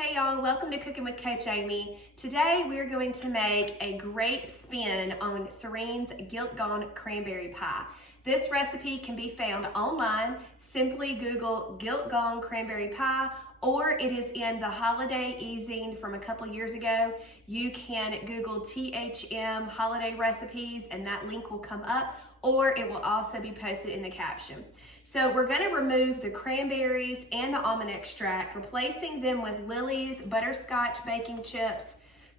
Hey y'all, welcome to Cooking with Coach Amy. Today we're going to make a great spin on Serene's Guilt Gone Cranberry Pie. This recipe can be found online. Simply Google Guilt Gone Cranberry Pie, or it is in the holiday easing from a couple years ago. You can Google THM holiday recipes and that link will come up, or it will also be posted in the caption. So we're going to remove the cranberries and the almond extract, replacing them with Lily's Butterscotch baking chips,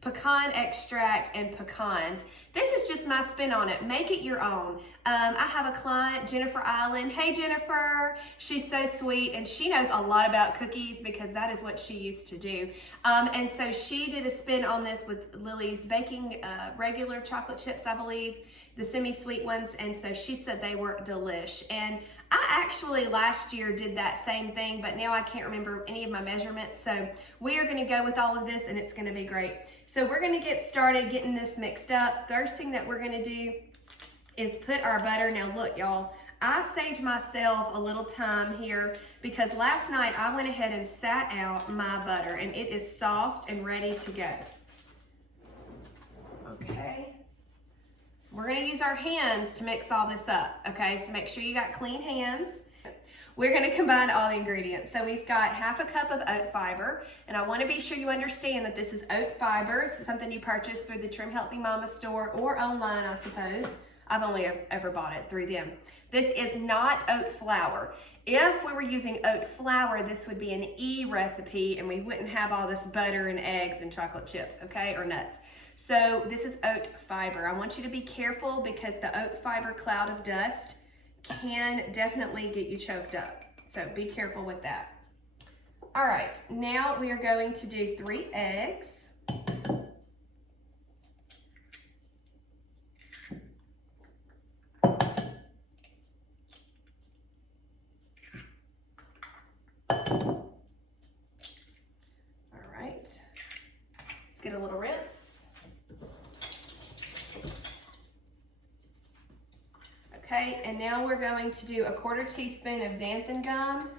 pecan extract, and pecans. This is just my spin on it. Make it your own. I have a client, Jennifer Island. Hey Jennifer, she's so sweet and she knows a lot about cookies because that is what she used to do. And so she did a spin on this with Lily's baking regular chocolate chips, I believe, the semi-sweet ones, and so she said they were delish. And I actually last year did that same thing, but now I can't remember any of my measurements, so we are gonna go with all of this and it's gonna be great. So we're gonna get started getting this mixed up. First thing that we're gonna do is put our butter. Now look y'all, I saved myself a little time here because last night I went ahead and sat out my butter and it is soft and ready to go. Okay. We're gonna use our hands to mix all this up, okay? So make sure you got clean hands. We're gonna combine all the ingredients. So we've got half a cup of oat fiber, and I wanna be sure you understand that this is oat fiber. It's something you purchase through the Trim Healthy Mama store or online, I suppose. I've only ever bought it through them. This is not oat flour. If we were using oat flour, this would be an E recipe and we wouldn't have all this butter and eggs and chocolate chips, okay, or nuts. So this is oat fiber. I want you to be careful because the oat fiber cloud of dust can definitely get you choked up. So be careful with that. All right, now we are going to do 3 eggs. All right, let's get a little rinse. Okay, and now we're going to do a 1/4 teaspoon of xanthan gum.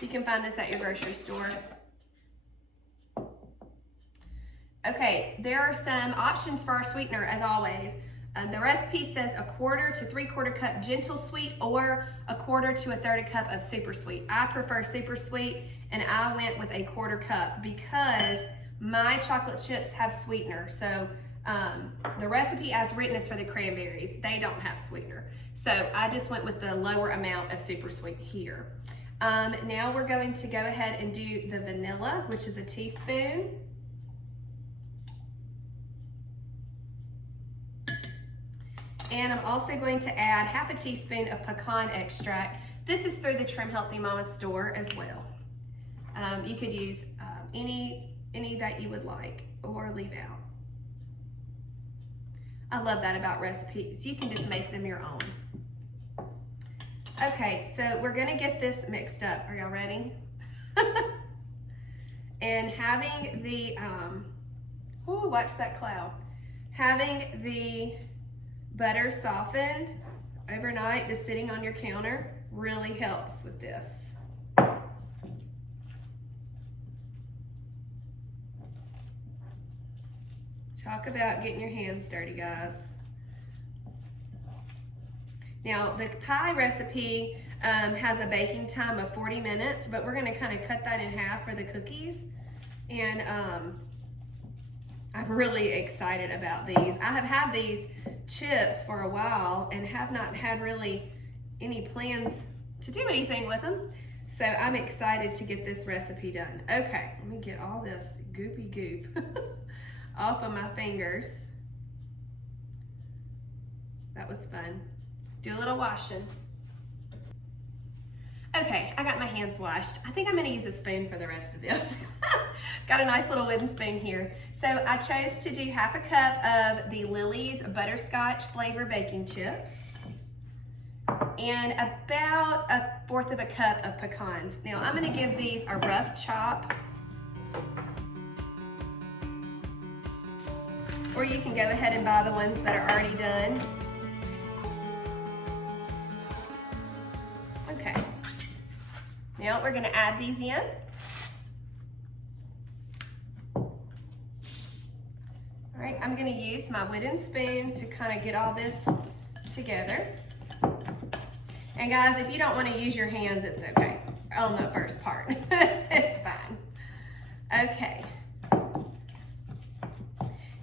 You can find this at your grocery store. Okay, there are some options for our sweetener as always. The recipe says a 1/4 to 3/4 cup gentle sweet or a 1/4 to 1/3 cup of super sweet. I prefer super sweet and I went with a 1/4 cup because my chocolate chips have sweetener. So the recipe as written is for the cranberries. They don't have sweetener. So I just went with the lower amount of super sweet here. Now we're going to go ahead and do the vanilla, which is a teaspoon. And I'm also going to add half a teaspoon of pecan extract. This is through the Trim Healthy Mama store as well. You could use any that you would like or leave out. I love that about recipes. You can just make them your own. Okay, so we're gonna get this mixed up. Are y'all ready? And having the, ooh, watch that cloud. Having the butter softened overnight, just sitting on your counter, really helps with this. Talk about getting your hands dirty, guys. Now, the pie recipe has a baking time of 40 minutes, but we're gonna kind of cut that in half for the cookies. And I'm really excited about these. I have had these chips for a while and have not had really any plans to do anything with them. So I'm excited to get this recipe done. Okay, let me get all this goopy goop off of my fingers. That was fun. Do a little washing. Okay, I got my hands washed. I think I'm gonna use a spoon for the rest of this. Got a nice little wooden spoon here. So I chose to do half a cup of the Lily's Butterscotch flavor baking chips and about 1/4 cup of pecans. Now I'm gonna give these a rough chop. Or you can go ahead and buy the ones that are already done. Okay, Now we're gonna add these in. All right, I'm gonna use my wooden spoon to kind of get all this together. And guys, if you don't wanna use your hands, it's okay on the first part. It's fine. Okay.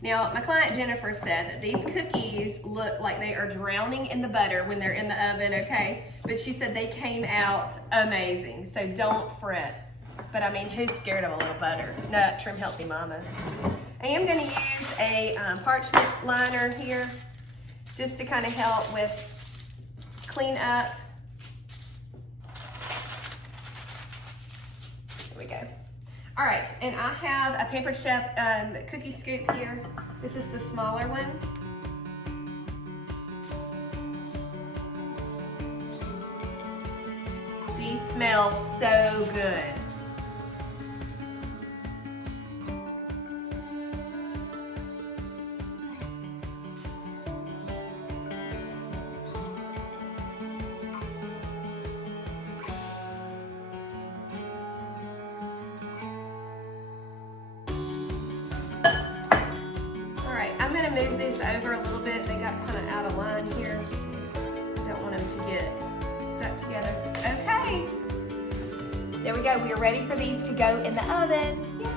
Now, my client Jennifer said that these cookies look like they are drowning in the butter when they're in the oven, okay? But she said they came out amazing, so don't fret. But I mean, who's scared of a little butter? No, trim healthy mamas. I am gonna use a parchment liner here just to kind of help with clean up. There we go. All right, and I have a Pampered Chef cookie scoop here. This is the smaller one. These smell so good. I'm gonna move these over a little bit. They got kind of out of line here. Don't want them to get stuck together. Okay. There we go. We are ready for these to go in the oven. Yay!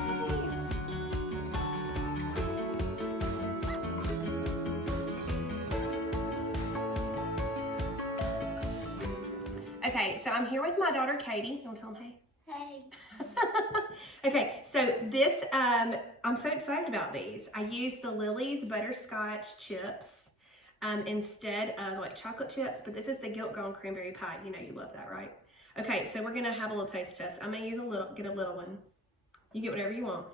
Okay, so I'm here with my daughter, Katie. You wanna tell them hey? Hey. Okay, so this, I'm so excited about these. I used the Lily's Butterscotch chips instead of like chocolate chips, but this is the Gilt Gone Cranberry Pie. You know you love that, right? Okay, so we're gonna have a little taste test. I'm gonna use get a little one. You get whatever you want.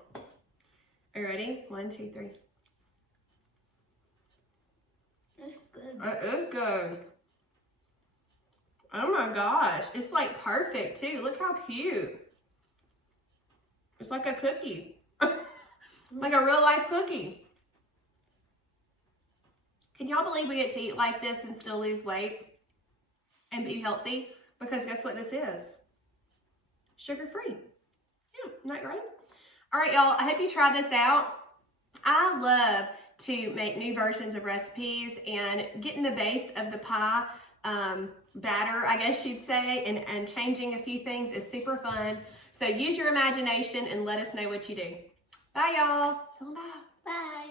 Are you ready? 1, 2, 3. It's good. It is good. Oh my gosh, it's like perfect too. Look how cute. It's like a cookie. Like a real life cookie. Can y'all believe we get to eat like this and still lose weight and be healthy? Because guess what this is? Sugar-free. Yeah, isn't that great? All right, y'all, I hope you try this out. I love to make new versions of recipes, and getting the base of the pie batter, I guess you'd say, and changing a few things is super fun. So use your imagination and let us know what you do. Bye, y'all. Tell them bye. Bye.